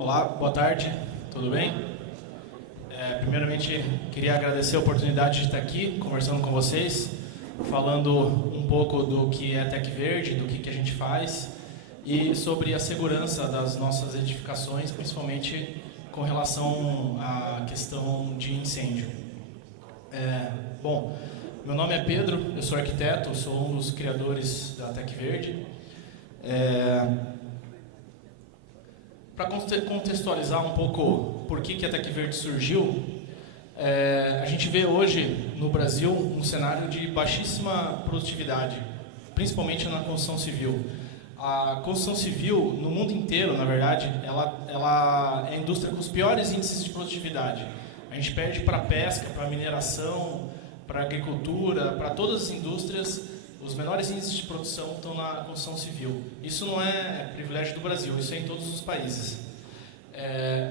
Olá, boa tarde, tudo bem? Primeiramente, queria agradecer a oportunidade de estar aqui conversando com vocês, falando um pouco do que é TecVerde, do que a gente faz e sobre a segurança das nossas edificações, principalmente com relação à questão de incêndio. Bom, meu nome é Pedro, eu sou arquiteto, sou um dos criadores da TecVerde. Para contextualizar um pouco por que a TecVerde surgiu, a gente vê hoje no Brasil um cenário de baixíssima produtividade, principalmente na construção civil. A construção civil, no mundo inteiro, na verdade, ela é a indústria com os piores índices de produtividade. A gente perde para a pesca, para a mineração, para a agricultura, para todas as indústrias. Os menores índices de produção estão na construção civil. Isso não é privilégio do Brasil, isso é em todos os países.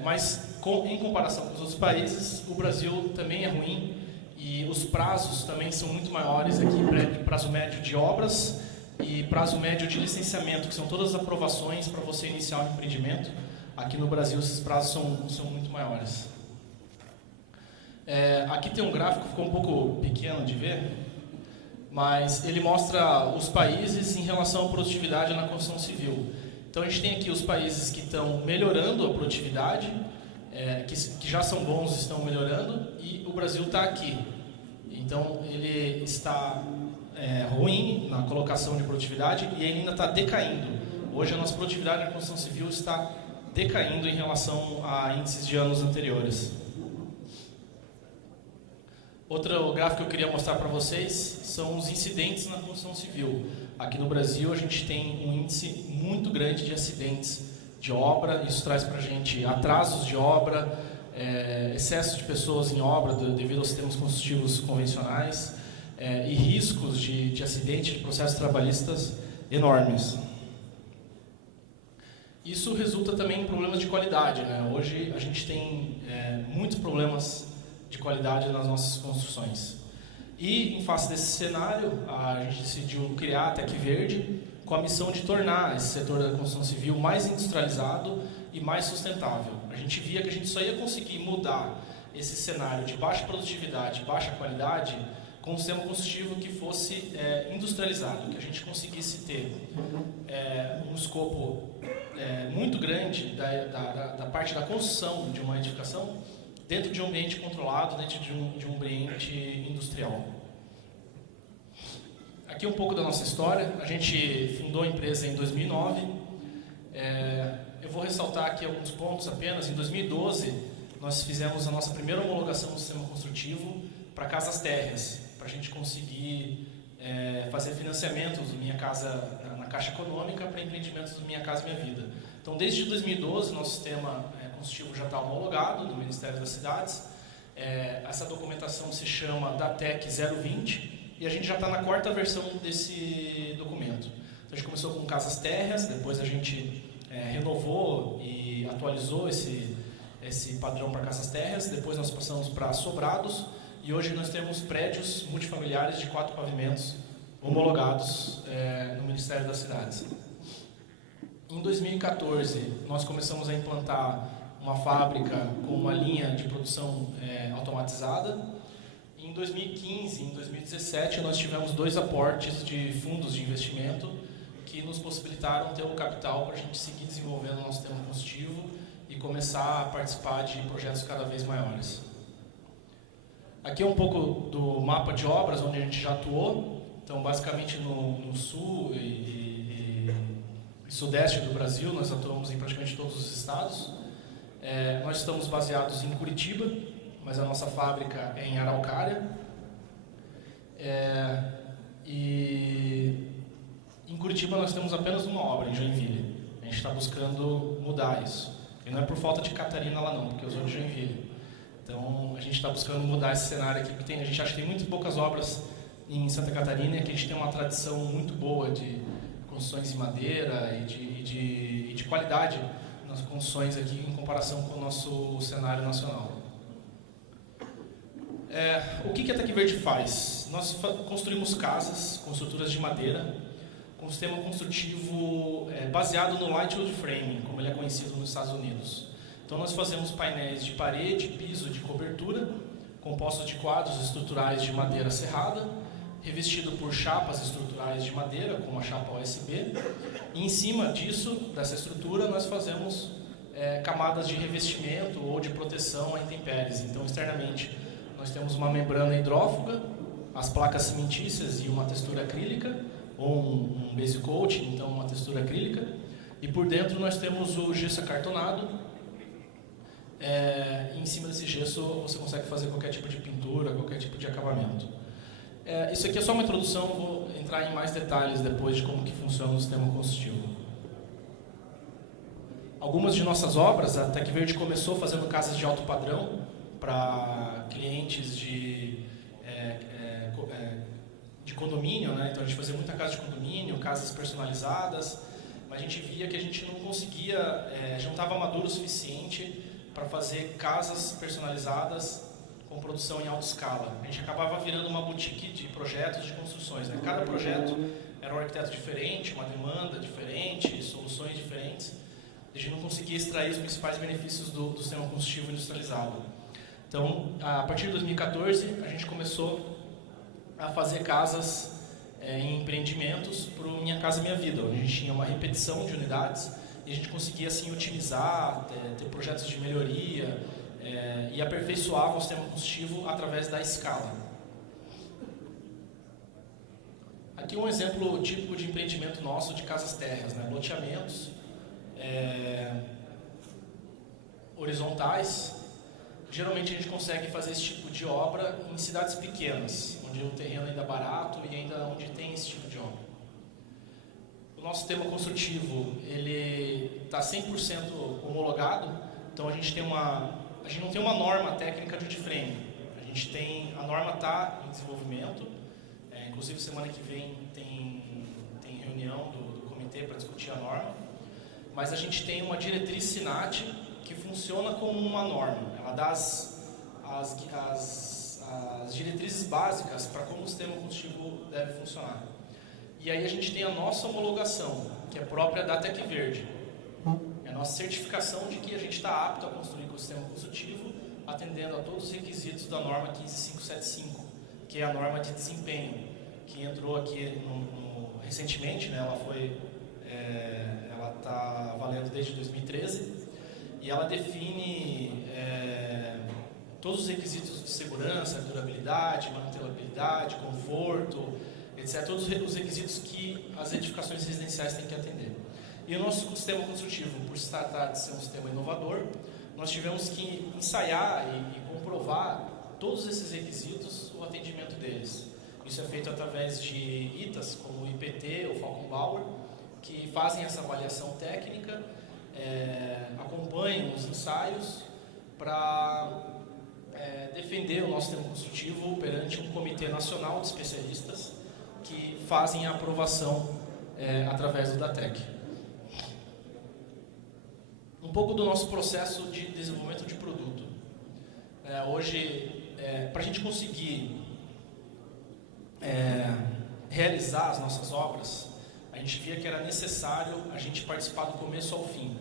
Mas, em comparação com os outros países, o Brasil também é ruim e os prazos também são muito maiores aqui, prazo médio de obras e prazo médio de licenciamento, que são todas as aprovações para você iniciar um empreendimento. Aqui no Brasil, esses prazos são muito maiores. Aqui tem um gráfico, ficou um pouco pequeno de ver, mas ele mostra os países em relação à produtividade na construção civil. Então a gente tem aqui os países que estão melhorando a produtividade, que já são bons, estão melhorando, e o Brasil está aqui. Então ele está ruim na colocação de produtividade e ele ainda está decaindo. Hoje a nossa produtividade na construção civil está decaindo em relação a índices de anos anteriores. Outro gráfico que eu queria mostrar para vocês são os incidentes na construção civil. Aqui no Brasil a gente tem um índice muito grande de acidentes de obra, isso traz para a gente atrasos de obra, excesso de pessoas em obra devido aos sistemas construtivos convencionais e riscos de acidente de processos trabalhistas enormes. Isso resulta também em problemas de qualidade, né? Hoje a gente tem muitos problemas de qualidade nas nossas construções. E, em face desse cenário, a gente decidiu criar a TecVerde com a missão de tornar esse setor da construção civil mais industrializado e mais sustentável. A gente via que a gente só ia conseguir mudar esse cenário de baixa produtividade, baixa qualidade, com um sistema construtivo que fosse industrializado, que a gente conseguisse ter um escopo muito grande da parte da construção de uma edificação dentro de um ambiente controlado, dentro de um ambiente industrial. Aqui um pouco da nossa história. A gente fundou a empresa em 2009. Eu vou ressaltar aqui alguns pontos apenas. Em 2012, nós fizemos a nossa primeira homologação do sistema construtivo para casas térreas, para a gente conseguir fazer financiamentos do Minha Casa na Caixa Econômica para empreendimentos do Minha Casa Minha Vida. Então, desde 2012, nosso sistema construtivo já está homologado no Ministério das Cidades. Essa documentação se chama DATEC 020 e a gente já está na 4ª versão desse documento. Então, a gente começou com casas térreas, depois a gente renovou e atualizou esse padrão para casas térreas, depois nós passamos para sobrados e hoje nós temos prédios multifamiliares de 4 pavimentos homologados no Ministério das Cidades. Em 2014, nós começamos a implantar uma fábrica com uma linha de produção automatizada. Em 2015 e em 2017, nós tivemos 2 aportes de fundos de investimento que nos possibilitaram ter o capital para a gente seguir desenvolvendo o nosso sistema construtivo e começar a participar de projetos cada vez maiores. Aqui é um pouco do mapa de obras onde a gente já atuou. Então, basicamente no sul e sudeste do Brasil, nós atuamos em praticamente todos os estados. Nós estamos baseados em Curitiba, mas a nossa fábrica é em Araucária. E em Curitiba nós temos apenas uma obra, em Joinville. A gente está buscando mudar isso. E não é por falta de Catarina lá não, porque eu sou de Joinville. Então a gente está buscando mudar esse cenário aqui, porque a gente acha que tem muito poucas obras em Santa Catarina e que a gente tem uma tradição muito boa de construções em madeira e de qualidade nas construções aqui em comparação com o nosso cenário nacional. O que a TecVerde faz? Nós construímos casas com estruturas de madeira, com um sistema construtivo baseado no Light Wood Framing, como ele é conhecido nos Estados Unidos. Então nós fazemos painéis de parede, piso, de cobertura, compostos de quadros estruturais de madeira serrada, revestido por chapas estruturais de madeira, como a chapa OSB, e em cima disso, dessa estrutura, nós fazemos camadas de revestimento ou de proteção a intempéries. Então, externamente, nós temos uma membrana hidrófuga, as placas cimentícias e uma textura acrílica, ou um base coat, então uma textura acrílica, e por dentro nós temos o gesso acartonado. E em cima desse gesso você consegue fazer qualquer tipo de pintura, qualquer tipo de acabamento. Isso aqui é só uma introdução, vou entrar em mais detalhes depois de como que funciona o sistema construtivo. Algumas de nossas obras, a Tec Verde começou fazendo casas de alto padrão para clientes de condomínio, né? Então a gente fazia muita casa de condomínio, casas personalizadas, mas a gente via que a gente não conseguia, já não estava maduro o suficiente para fazer casas personalizadas com produção em alta escala. A gente acabava virando uma boutique de projetos de construções, né? Cada projeto era um arquiteto diferente, uma demanda diferente, soluções diferentes. A gente não conseguia extrair os principais benefícios do sistema construtivo industrializado. Então, a partir de 2014, a gente começou a fazer casas em empreendimentos para o Minha Casa Minha Vida, onde a gente tinha uma repetição de unidades e a gente conseguia assim otimizar, ter projetos de melhoria e aperfeiçoar o sistema construtivo através da escala. Aqui um exemplo típico de empreendimento nosso de casas térreas, né? Loteamentos horizontais. Geralmente a gente consegue fazer esse tipo de obra em cidades pequenas, onde o terreno ainda é barato e ainda onde tem esse tipo de obra. O nosso sistema construtivo ele está 100% homologado, então a gente não tem uma norma técnica de wood-frame. A norma está em desenvolvimento. Inclusive semana que vem tem reunião do comitê para discutir a norma. Mas a gente tem uma diretriz SINAT que funciona como uma norma. Ela dá as diretrizes básicas para como o sistema construtivo deve funcionar. E aí a gente tem a nossa homologação, que é própria da Tec Verde. É a nossa certificação de que a gente está apto a construir com o sistema construtivo, atendendo a todos os requisitos da norma 15575, que é a norma de desempenho, que entrou aqui recentemente, né? Ela está valendo desde 2013 e ela define todos os requisitos de segurança, durabilidade, manutenibilidade, conforto, etc. Todos os requisitos que as edificações residenciais têm que atender. E o nosso sistema construtivo, por se tratar de ser um sistema inovador, nós tivemos que ensaiar e comprovar todos esses requisitos, o atendimento deles. Isso é feito através de ITAs, como o IPT ou Falcon Bauer, que fazem essa avaliação técnica, acompanham os ensaios para defender o nosso sistema construtivo perante um comitê nacional de especialistas que fazem a aprovação através do DATEC. Um pouco do nosso processo de desenvolvimento de produto. Hoje, para a gente conseguir realizar as nossas obras, a gente via que era necessário a gente participar do começo ao fim.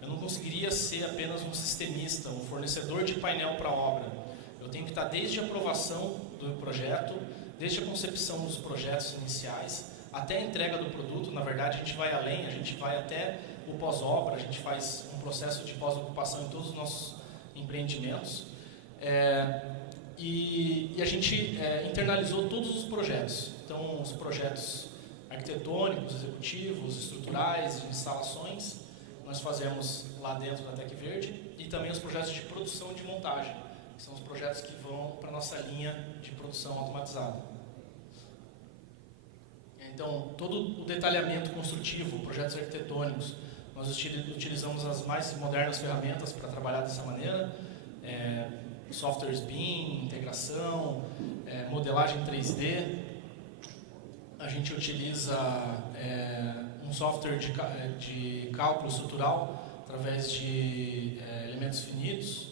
Eu não conseguiria ser apenas um sistemista, um fornecedor de painel para a obra. Eu tenho que estar desde a aprovação do projeto, desde a concepção dos projetos iniciais, até a entrega do produto. Na verdade, a gente vai além, a gente vai até o pós-obra, a gente faz um processo de pós-ocupação em todos os nossos empreendimentos. E a gente internalizou todos os projetos. Então, os projetos arquitetônicos, executivos, estruturais, de instalações, nós fazemos lá dentro da Tec Verde, e também os projetos de produção e de montagem, que são os projetos que vão para a nossa linha de produção automatizada. Então, todo o detalhamento construtivo, projetos arquitetônicos, nós utilizamos as mais modernas ferramentas para trabalhar dessa maneira, softwares BIM, integração, modelagem 3D. A gente utiliza um software de cálculo estrutural através de elementos finitos.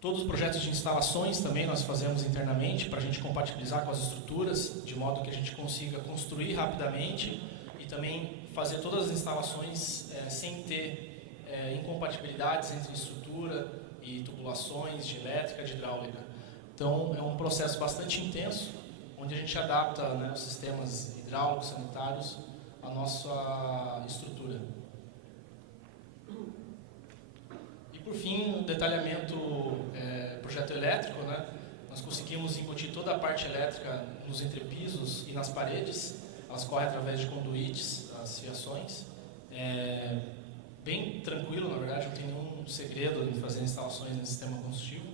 Todos os projetos de instalações também nós fazemos internamente para a gente compatibilizar com as estruturas, de modo que a gente consiga construir rapidamente e também fazer todas as instalações sem ter incompatibilidades entre estrutura e tubulações de elétrica, de hidráulica. Então, é um processo bastante intenso, onde a gente adapta, né, os sistemas hidráulicos, sanitários, à nossa estrutura. E, por fim, o detalhamento projeto elétrico, né? Nós conseguimos embutir toda a parte elétrica nos entrepisos e nas paredes. Elas correm através de conduítes, as fiações. Bem tranquilo, na verdade, não tem nenhum segredo em fazer instalações nesse sistema construtivo.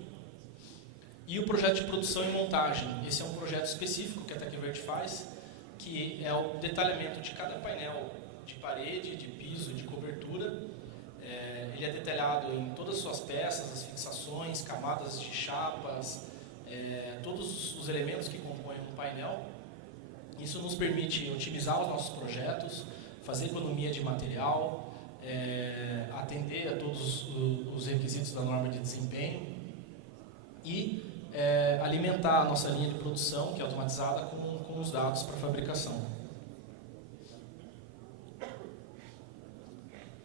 E o projeto de produção e montagem. Esse é um projeto específico que a TecVert faz, que é o detalhamento de cada painel de parede, de piso, de cobertura. Ele é detalhado em todas as suas peças, as fixações, camadas de chapas, todos os elementos que compõem um painel. Isso nos permite otimizar os nossos projetos, fazer economia de material, atender a todos os requisitos da norma de desempenho e alimentar a nossa linha de produção, que é automatizada, com os dados para fabricação.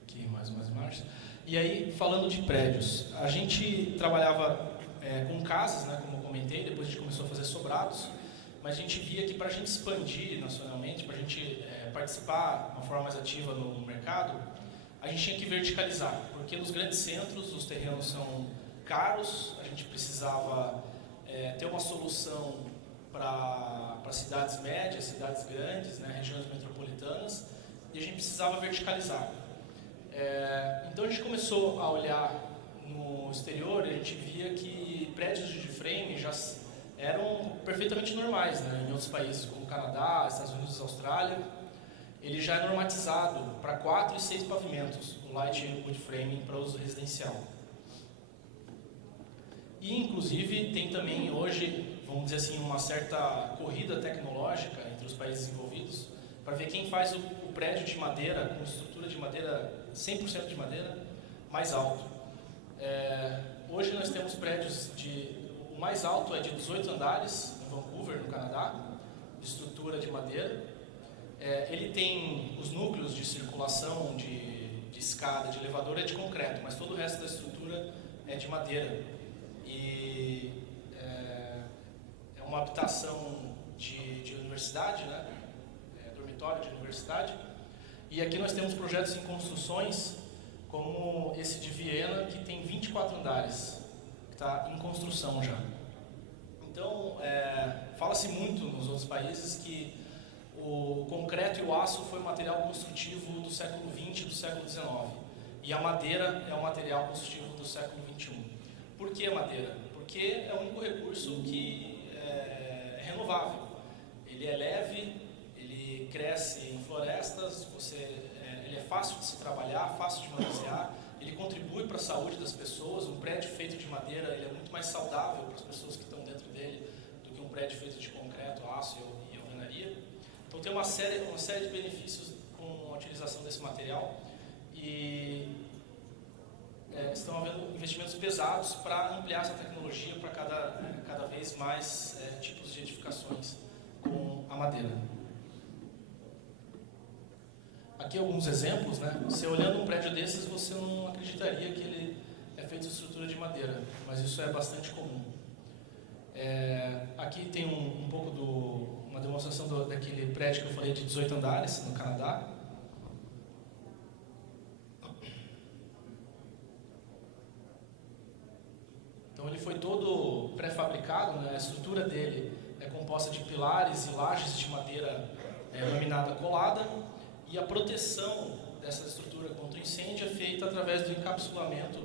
Aqui mais umas imagens. E aí, falando de prédios, a gente trabalhava com casas, né, como eu comentei, depois a gente começou a fazer sobrados, mas a gente via que para a gente expandir nacionalmente, para a gente participar de uma forma mais ativa no mercado, a gente tinha que verticalizar, porque nos grandes centros os terrenos são caros, a gente precisava ter uma solução para cidades médias, cidades grandes, né, regiões metropolitanas, e a gente precisava verticalizar. Então a gente começou a olhar no exterior e a gente via que prédios de frame já eram perfeitamente normais, né, em outros países como Canadá, Estados Unidos e Austrália. Ele já é normatizado para 4 e 6 pavimentos, o light wood framing para uso residencial. E, inclusive, tem também hoje, vamos dizer assim, uma certa corrida tecnológica entre os países envolvidos para ver quem faz o prédio de madeira, com estrutura de madeira, 100% de madeira, mais alto. Hoje nós temos prédios o mais alto é de 18 andares, em Vancouver, no Canadá, de estrutura de madeira. Ele tem os núcleos de circulação, de escada, de elevador, é de concreto, mas todo o resto da estrutura é de madeira. E é uma habitação de universidade, né? Dormitório de universidade. E aqui nós temos projetos em construções, como esse de Viena, que tem 24 andares, que está em construção já. Então, fala-se muito nos outros países que o concreto e o aço foi um material construtivo do século XX e do século XIX. E a madeira é um material construtivo do século XXI. Por que a madeira? Porque é o único recurso que é renovável. Ele é leve, ele cresce em florestas, ele é fácil de se trabalhar, fácil de manusear, ele contribui para a saúde das pessoas. Um prédio feito de madeira ele é muito mais saudável para as pessoas que estão dentro dele do que um prédio feito de concreto, aço e alvenaria. Então tem uma série de benefícios com a utilização desse material e estão havendo investimentos pesados para ampliar essa tecnologia para cada vez mais tipos de edificações com a madeira. Aqui alguns exemplos, né? Você olhando um prédio desses, você não acreditaria que ele é feito de estrutura de madeira, mas isso é bastante comum. Aqui tem um pouco uma demonstração daquele prédio que eu falei de 18 andares no Canadá. Então ele foi todo pré-fabricado, né? A estrutura dele é composta de pilares e lajes de madeira laminada colada, e a proteção dessa estrutura contra o incêndio é feita através do encapsulamento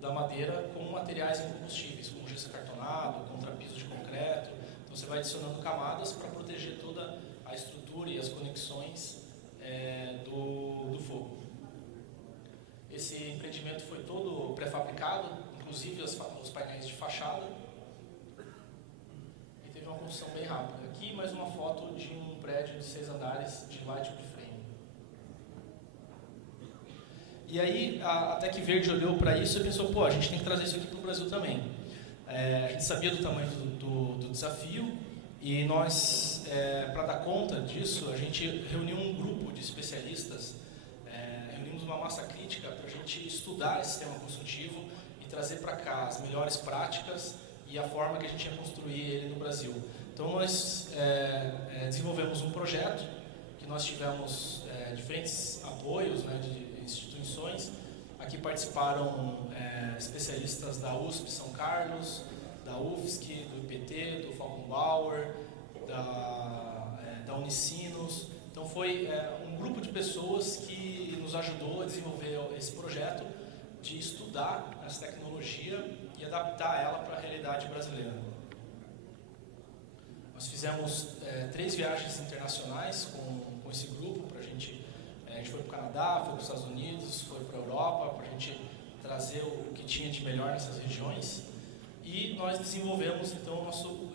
da madeira com materiais incombustíveis, como gesso cartonado, contrapiso de concreto. Então você vai adicionando camadas para proteger toda a estrutura e as conexões do fogo. Esse empreendimento foi todo pré-fabricado, inclusive os painéis de fachada, e teve uma construção bem rápida. Aqui mais uma foto de um prédio de 6 andares de light wood frame. E aí a TecVert olhou para isso e pensou, a gente tem que trazer isso aqui para o Brasil também. A gente sabia do tamanho do desafio e nós, para dar conta disso, a gente reuniu um grupo de especialistas reunimos uma massa crítica para a gente estudar esse sistema construtivo e trazer para cá as melhores práticas e a forma que a gente ia construir ele no Brasil. Então nós desenvolvemos um projeto que nós tivemos diferentes apoios, né, de instituições. Aqui participaram especialistas da USP São Carlos, da UFSC, do IPT, do Falkenbauer, da Unicinos. Então foi um grupo de pessoas que nos ajudou a desenvolver esse projeto de estudar essa tecnologia e adaptar ela para a realidade brasileira. Nós fizemos 3 viagens internacionais com esse grupo. A gente foi para o Canadá, foi para os Estados Unidos, foi para a Europa, para a gente trazer o que tinha de melhor nessas regiões. E nós desenvolvemos então o nosso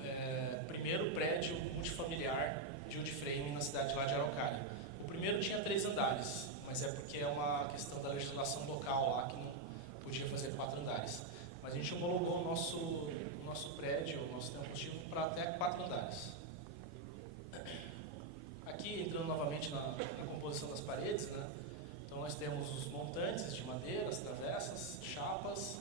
primeiro prédio multifamiliar de wood frame na cidade lá de Araucária. O primeiro tinha 3 andares, mas é porque é uma questão da legislação local lá que não podia fazer 4 andares. Mas a gente homologou o nosso prédio, o nosso sistema construtivo para até 4 andares. Aqui, entrando novamente na composição das paredes, né? Então nós temos os montantes de madeira, as travessas, chapas,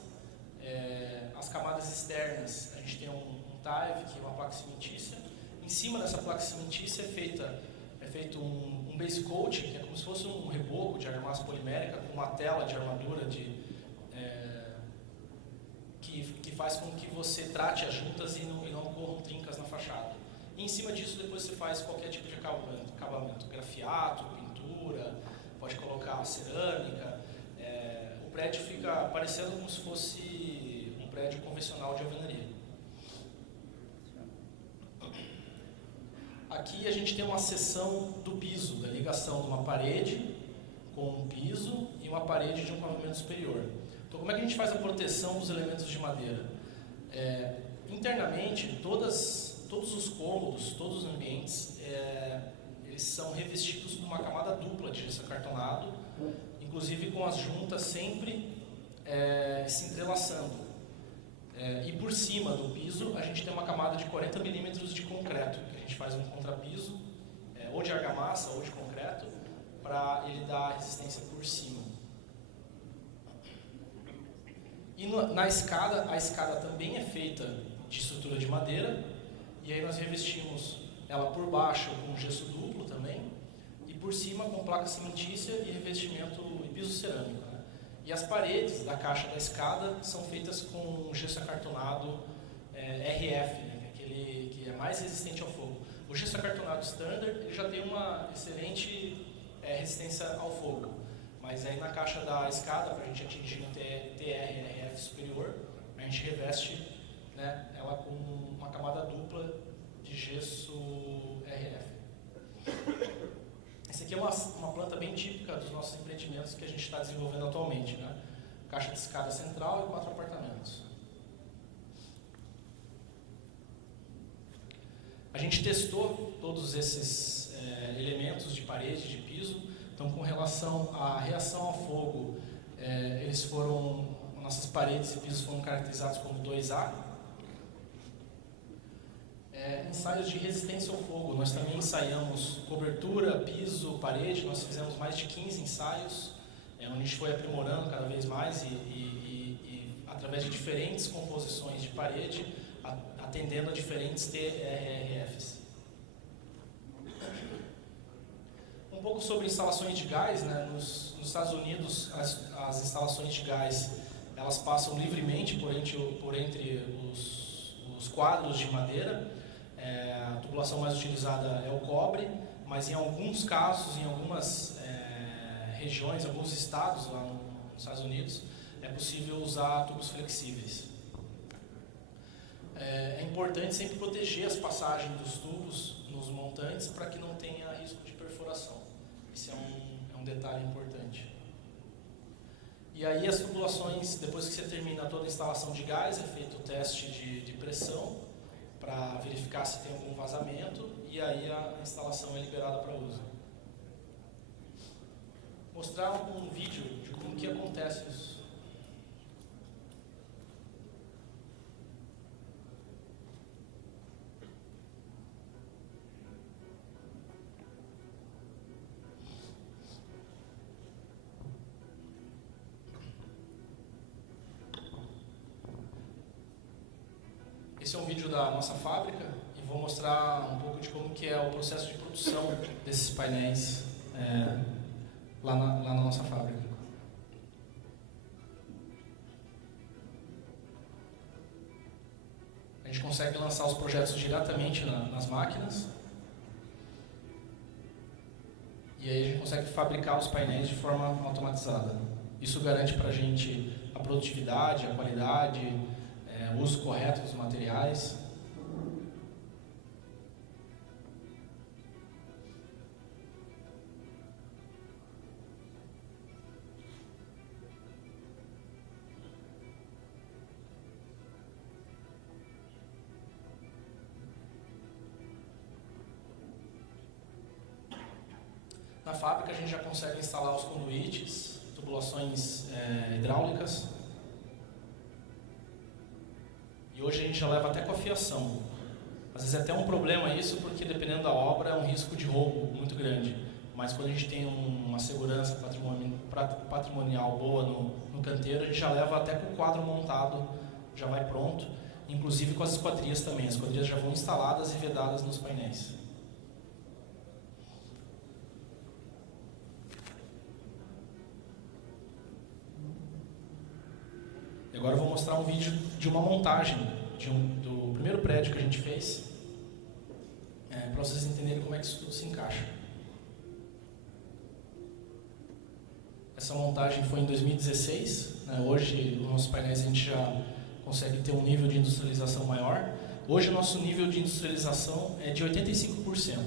as camadas externas. A gente tem um TAEV, que é uma placa cimentícia. Em cima dessa placa cimentícia é feito um base coat, que é como se fosse um reboco de argamassa polimérica com uma tela de armadura que faz com que você trate as juntas e não ocorram trincas na fachada. E em cima disso depois você faz qualquer tipo de acabamento, grafiato, pintura, pode colocar cerâmica. O prédio fica parecendo como se fosse um prédio convencional de alvenaria. Aqui a gente tem uma seção do piso, da ligação de uma parede com um piso e uma parede de um pavimento superior. Então, como é que a gente faz a proteção dos elementos de madeira? Internamente, todos os cômodos, todos os ambientes, eles são revestidos com uma camada dupla de gesso acartonado, inclusive com as juntas sempre se entrelaçando. E por cima do piso, a gente tem uma camada de 40 milímetros de concreto, que a gente faz um contrapiso, ou de argamassa ou de concreto, para ele dar resistência por cima. E na escada, a escada também é feita de estrutura de madeira, e aí nós revestimos ela por baixo com gesso duplo também, e por cima com placa cimentícia e revestimento e piso cerâmico. Né? E as paredes da caixa da escada são feitas com gesso acartonado RF, né? Aquele que é mais resistente ao fogo. O gesso acartonado standard ele já tem uma excelente resistência ao fogo, mas aí na caixa da escada, para a gente atingir um TR/RF superior, a gente reveste, né, ela com uma camada dupla de gesso RF. Essa aqui é uma planta bem típica dos nossos empreendimentos que a gente está desenvolvendo atualmente, né? Caixa de escada central e 4 apartamentos. A gente testou todos esses elementos de parede, de piso. Então, com relação à reação ao fogo, nossas paredes e pisos foram caracterizados como 2A. Ensaios de resistência ao fogo, nós também ensaiamos cobertura, piso, parede, nós fizemos mais de 15 ensaios, onde a gente foi aprimorando cada vez mais e através de diferentes composições de parede, atendendo a diferentes TRRFs. Um pouco sobre instalações de gás, né? Nos Estados Unidos, as instalações de gás, elas passam livremente por entre os quadros de madeira. A tubulação mais utilizada é o cobre, mas em alguns casos, em algumas regiões, alguns estados lá nos Estados Unidos, é possível usar tubos flexíveis. É importante sempre proteger as passagens dos tubos nos montantes para que não tenha risco de perfuração. Esse é um detalhe importante. E aí as tubulações, depois que você termina toda a instalação de gás, é feito o teste de pressão para verificar se tem algum vazamento e aí a instalação é liberada para uso. Mostrar um vídeo de como que acontece isso. Esse é um vídeo da nossa fábrica e vou mostrar um pouco de como que é o processo de produção desses painéis lá na nossa fábrica. A gente consegue lançar os projetos diretamente nas máquinas e aí a gente consegue fabricar os painéis de forma automatizada. Isso garante para a gente a produtividade, a qualidade, o uso correto dos materiais. Na fábrica a gente já consegue instalar os conduítes, tubulações hidráulicas. E hoje a gente já leva até com a fiação. Às vezes é até um problema isso, porque dependendo da obra é um risco de roubo muito grande. Mas quando a gente tem uma segurança patrimonial boa no canteiro, a gente já leva até com o quadro montado, já vai pronto. Inclusive com as esquadrias também. As esquadrias já vão instaladas e vedadas nos painéis. Agora eu vou mostrar um vídeo de uma montagem do primeiro prédio que a gente fez, para vocês entenderem como é que isso tudo se encaixa. Essa montagem foi em 2016, né? Hoje os nossos painéis a gente já consegue ter um nível de industrialização maior. Hoje o nosso nível de industrialização é de 85%,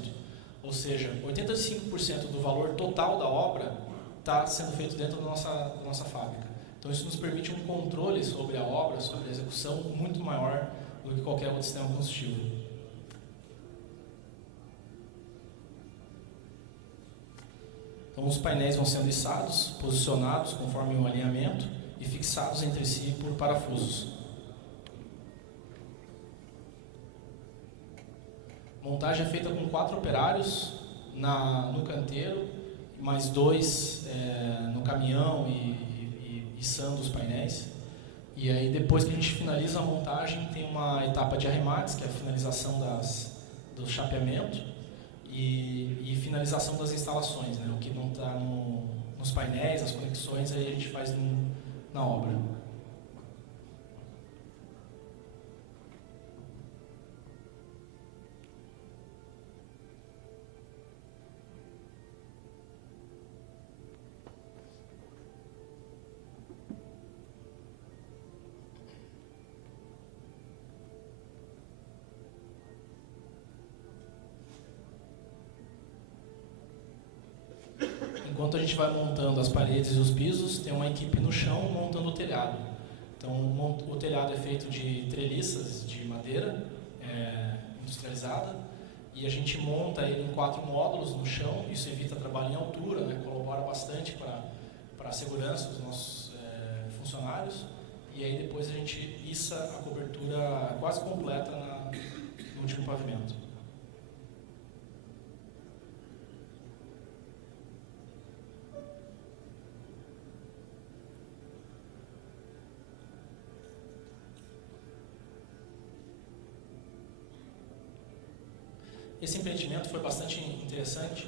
ou seja, 85% do valor total da obra está sendo feito dentro da nossa fábrica. Então isso nos permite um controle sobre a obra, sobre a execução muito maior do que qualquer outro sistema construtivo. Então os painéis vão sendo içados, posicionados conforme o alinhamento e fixados entre si por parafusos. A montagem é feita com 4 operários no canteiro, mais 2 no caminhão e içando os painéis. E aí depois que a gente finaliza a montagem, tem uma etapa de arremates, que é a finalização do chapeamento e finalização das instalações, né? O que não está nos painéis, as conexões, aí a gente faz na obra. Enquanto a gente vai montando as paredes e os pisos, tem uma equipe no chão montando o telhado. Então, o telhado é feito de treliças de madeira industrializada e a gente monta ele em 4 módulos no chão. Isso evita trabalho em altura, né? Colabora bastante para a segurança dos nossos funcionários. E aí depois a gente issa a cobertura quase completa no último pavimento. Esse empreendimento foi bastante interessante,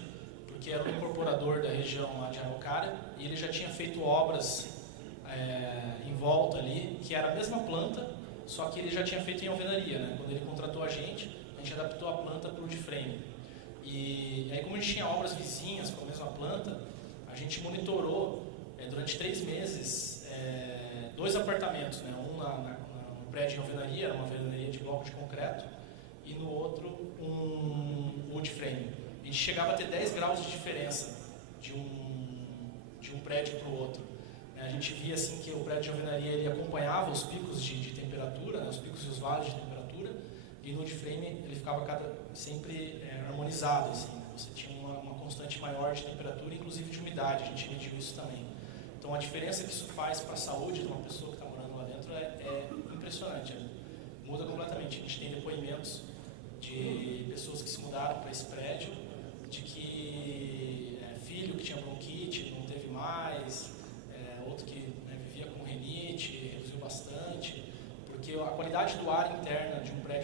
porque era um incorporador da região lá de Araucária, e ele já tinha feito obras em volta ali, que era a mesma planta, só que ele já tinha feito em alvenaria, né? Quando ele contratou a gente adaptou a planta para o de frame. E aí, como a gente tinha obras vizinhas com a mesma planta, a gente monitorou durante 3 meses 2 apartamentos, né? Um no prédio em alvenaria, era uma alvenaria de bloco de concreto, e no outro um wood frame. A gente chegava a ter 10 graus de diferença de um prédio para o outro. A gente via assim que o prédio de alvenaria ele acompanhava os picos de temperatura, né, os picos e os vales de temperatura, e no wood frame ele ficava sempre harmonizado. Assim, né? Você tinha uma constante maior de temperatura, inclusive de umidade, a gente mediu isso também. Então a diferença que isso faz para a saúde de uma pessoa que está morando lá dentro é impressionante, muda completamente. A gente tem depoimentos de pessoas que se mudaram para esse prédio, de que filho que tinha bronquite não teve mais, outro que vivia com rinite, reduziu bastante, porque a qualidade do ar interna de um prédio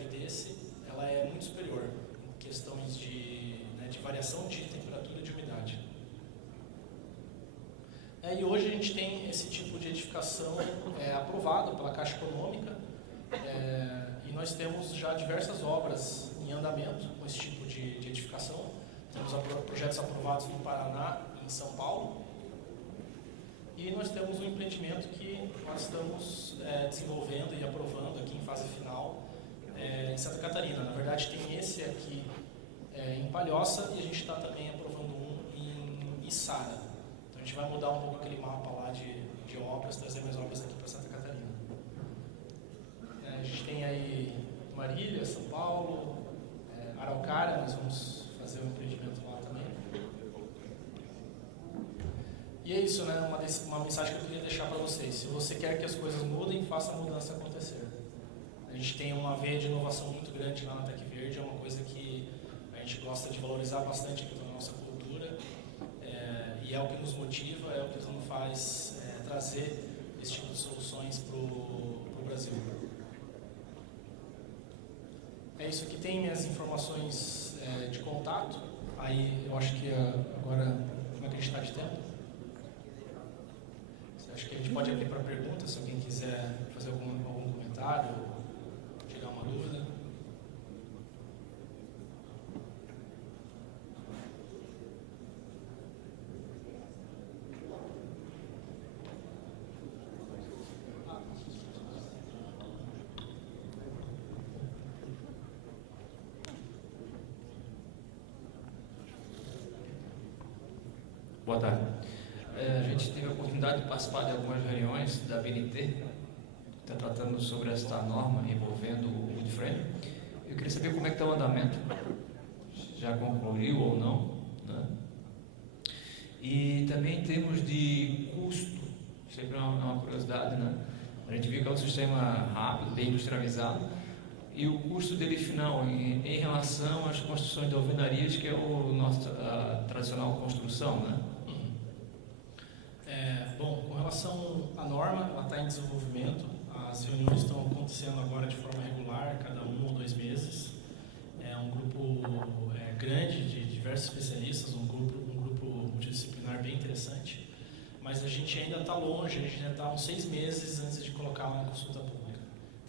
E hoje a gente tem esse tipo de edificação aprovado pela Caixa Econômica, e nós temos já diversas obras em andamento com esse tipo de edificação. Temos projetos aprovados no Paraná e em São Paulo, e nós temos um empreendimento que nós estamos desenvolvendo e aprovando aqui em fase final em Santa Catarina. Na verdade, tem esse aqui em Palhoça, e a gente está também aprovando um em Içara. Então a gente vai mudar um pouco aquele mapa lá de obras, trazer mais obras aqui para Santa Catarina. A gente tem aí Marília, São Paulo, Araucária, nós vamos fazer um empreendimento lá também. E é isso, né? Uma mensagem que eu queria deixar para vocês. Se você quer que as coisas mudem, faça a mudança acontecer. A gente tem uma veia de inovação muito grande lá na Tec Verde, é uma coisa que a gente gosta de valorizar bastante aqui na nossa cultura, e é o que nos motiva, é o que nos faz trazer esse tipo de soluções para o Brasil. É isso aqui, tem minhas informações de contato. Aí eu acho que agora, como é que a gente está de tempo? Acho que a gente pode abrir para perguntas, se alguém quiser fazer algum comentário, tirar uma dúvida. Boa tarde. A gente teve a oportunidade de participar de algumas reuniões da BNT, que está tratando sobre esta norma envolvendo o wood frame. Eu queria saber como é que está o andamento, já concluiu ou não, né? E também em termos de custo, sempre é uma curiosidade, né? A gente viu que é um sistema rápido, bem industrializado, e o custo dele final em relação às construções de alvenarias, que é o nosso tradicional construção, né? Bom, com relação à norma, ela está em desenvolvimento. As reuniões estão acontecendo agora de forma regular, cada 1 ou 2 meses. É um grupo grande de diversos especialistas, um grupo multidisciplinar bem interessante. Mas a gente ainda está longe, a gente ainda está uns 6 meses antes de colocar lá em consulta pública.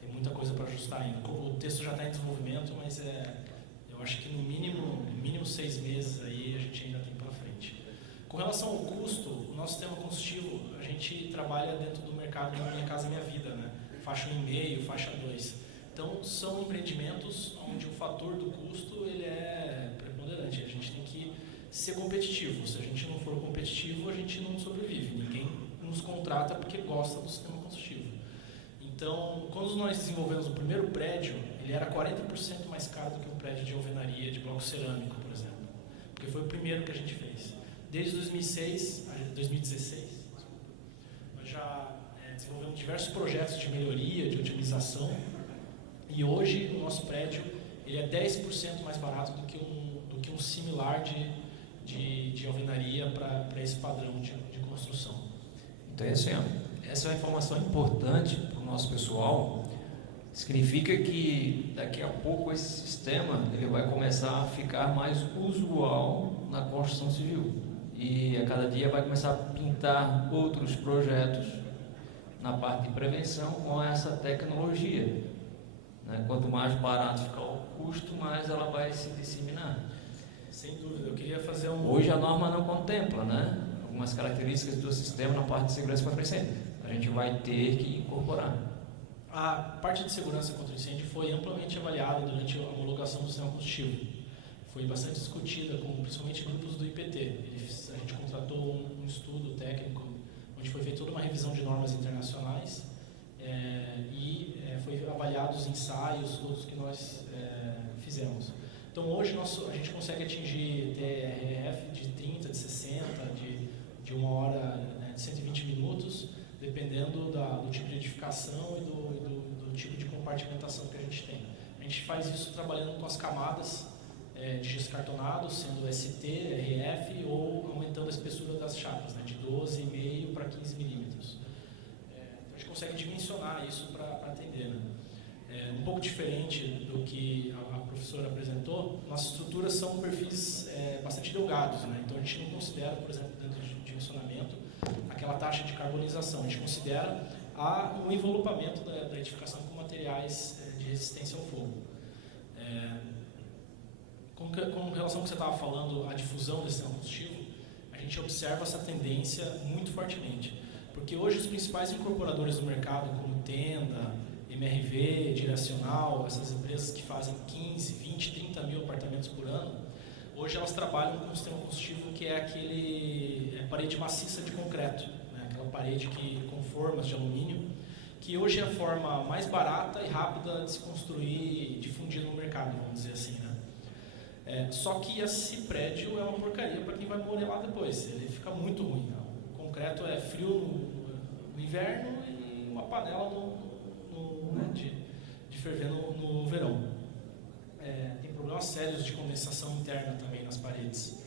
Tem muita coisa para ajustar ainda. O texto já está em desenvolvimento, mas eu acho que no mínimo 6 meses aí a gente ainda tem pela frente. Com relação ao custo, o nosso sistema construtivo, a gente trabalha dentro do mercado da Minha Casa Minha Vida, né? Faixa 1,5, faixa 2. Então, são empreendimentos onde o fator do custo ele é preponderante. A gente tem que ser competitivo. Se a gente não for competitivo, a gente não sobrevive. Ninguém nos contrata porque gosta do sistema construtivo. Então, quando nós desenvolvemos o primeiro prédio, ele era 40% mais caro do que um prédio de alvenaria, de bloco cerâmico, por exemplo. Porque foi o primeiro que a gente fez. Desde 2016, nós já desenvolvemos diversos projetos de melhoria, de otimização, e hoje o nosso prédio ele é 10% mais barato do que um similar de alvenaria para esse padrão de construção. Então, assim, essa é uma informação importante para o nosso pessoal. Significa que daqui a pouco esse sistema ele vai começar a ficar mais usual na construção civil. E a cada dia vai começar a pintar outros projetos na parte de prevenção com essa tecnologia, né? Quanto mais barato ficar o custo, mais ela vai se disseminar. Sem dúvida, eu queria fazer Hoje a norma não contempla, né? Algumas características do sistema na parte de segurança contra incêndio. A gente vai ter que incorporar. A parte de segurança contra incêndio foi amplamente avaliada durante a homologação do sistema construtivo. Foi bastante discutida com principalmente grupos do IPT. A gente contratou um estudo técnico onde foi feita toda uma revisão de normas internacionais e foi avaliado os ensaios todos que nós fizemos. Então hoje a gente consegue atingir TRF de 30, de 60, de 1 hora, de 120 minutos, dependendo do tipo de edificação e do tipo de compartimentação que a gente tem. A gente faz isso trabalhando com as camadas de gesso cartonado, sendo ST, RF ou aumentando a espessura das chapas, né, de 12,5 para 15 milímetros. A gente consegue dimensionar isso para atender. Né? Um pouco diferente do que a professora apresentou, nossas estruturas são perfis bastante delgados, né? Então a gente não considera, por exemplo, dentro de dimensionamento, aquela taxa de carbonização. A gente considera o envelopamento da edificação com materiais de resistência ao fogo. Com relação ao que você estava falando, a difusão desse sistema combustível, a gente observa essa tendência muito fortemente. Porque hoje os principais incorporadores do mercado, como Tenda, MRV, Direcional, essas empresas que fazem 15, 20, 30 mil apartamentos por ano, hoje elas trabalham com um sistema combustível que é aquele parede maciça de concreto, né? Aquela parede com formas de alumínio, que hoje é a forma mais barata e rápida de se construir e difundir no mercado, vamos dizer assim, né? Só que esse prédio é uma porcaria para quem vai morar lá depois, ele fica muito ruim, né? O concreto é frio no inverno e uma panela de ferver no verão. Tem problemas sérios de condensação interna também nas paredes.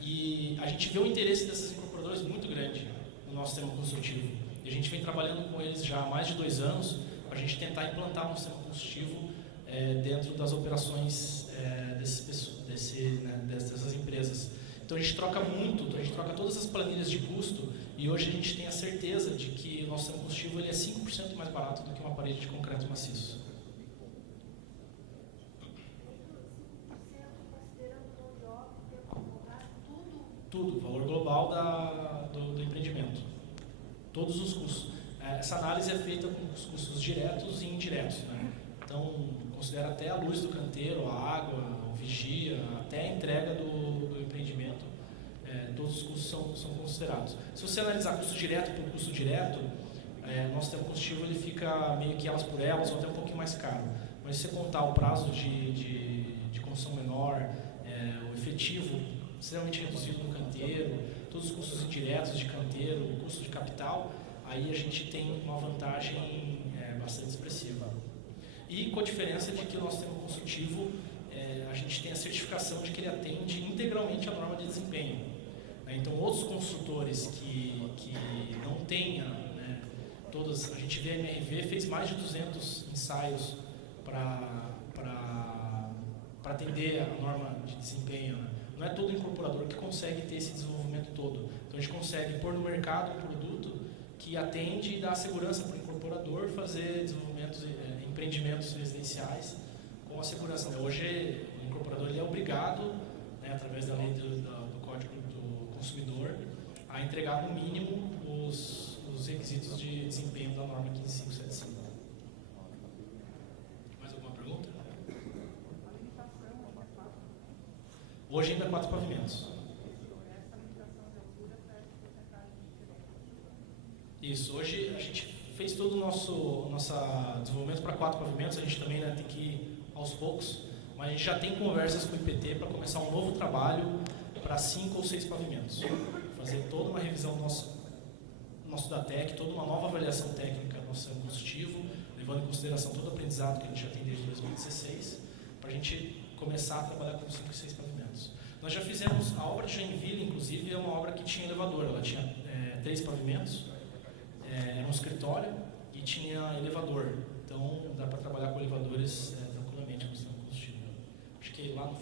E a gente vê o interesse desses incorporadores muito grande no nosso sistema construtivo. E a gente vem trabalhando com eles já há mais de 2 anos para a gente tentar implantar um sistema construtivo dentro das operações dessas empresas. Então a gente troca todas as planilhas de custo e hoje a gente tem a certeza de que o nosso sistema combustível ele é 5% mais barato do que uma parede de concreto maciço. Tudo, o valor global do empreendimento. Todos os custos. Essa análise é feita com os custos diretos e indiretos, né? Então, considera até a luz do canteiro, a água, o vigia, até a entrega do empreendimento. Todos os custos são considerados. Se você analisar custo direto por custo direto, nosso sistema combustível ele fica meio que elas por elas, ou até um pouquinho mais caro. Mas se você contar o prazo de construção menor, o efetivo extremamente reduzido no canteiro, todos os custos indiretos de canteiro, o custo de capital, aí a gente tem uma vantagem bastante expressiva. E com a diferença de que o nosso sistema construtivo, a gente tem a certificação de que ele atende integralmente a norma de desempenho. Então, outros construtores que não tenham, né, todas, a gente vê a MRV fez mais de 200 ensaios para atender a norma de desempenho, né? Não é todo incorporador que consegue ter esse desenvolvimento todo. Então, a gente consegue pôr no mercado um produto que atende e dá segurança para o incorporador fazer desenvolvimentos, empreendimentos residenciais com a segurança. Hoje, o incorporador ele é obrigado, né, através da lei do Código do Consumidor, a entregar no mínimo os requisitos de desempenho da norma 15575. Mais alguma pergunta? Hoje ainda 4 pavimentos. Isso, hoje a gente fez todo o nosso desenvolvimento para 4 pavimentos, a gente também tem que ir aos poucos, mas a gente já tem conversas com o IPT para começar um novo trabalho para 5 ou 6 pavimentos. Fazer toda uma revisão do nosso DATEC, toda uma nova avaliação técnica do nosso sistema combustível, levando em consideração todo o aprendizado que a gente já tem desde 2016, para a gente começar a trabalhar com 5 e 6 pavimentos. Nós já fizemos, a obra de Joinville, inclusive, é uma obra que tinha elevador, ela tinha 3 pavimentos, era um escritório e tinha elevador, então dá para trabalhar com elevadores tranquilamente com o sistema combustível. Acho que lá no